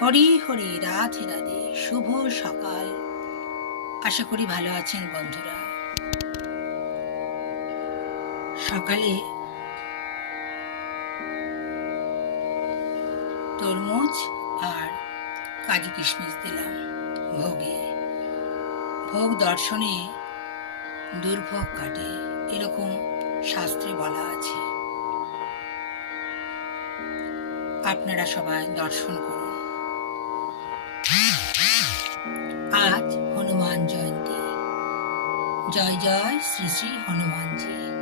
হরি হরি, রাধে রাধে, শুভ সকাল। আশা করি ভালো আছেন বন্ধুরা। সকালে তরমুজ আর কাজু কিশমিশ দিলাম ভোগে। ভোগ দর্শনে দুর্ভোগ কাটে, এরকম শাস্ত্রে বলা আছে। আপনারা সবাই দর্শন করুন। আজ হনুমান জয়ন্তী। জয় জয় শ্রী শ্রী হনুমানজি।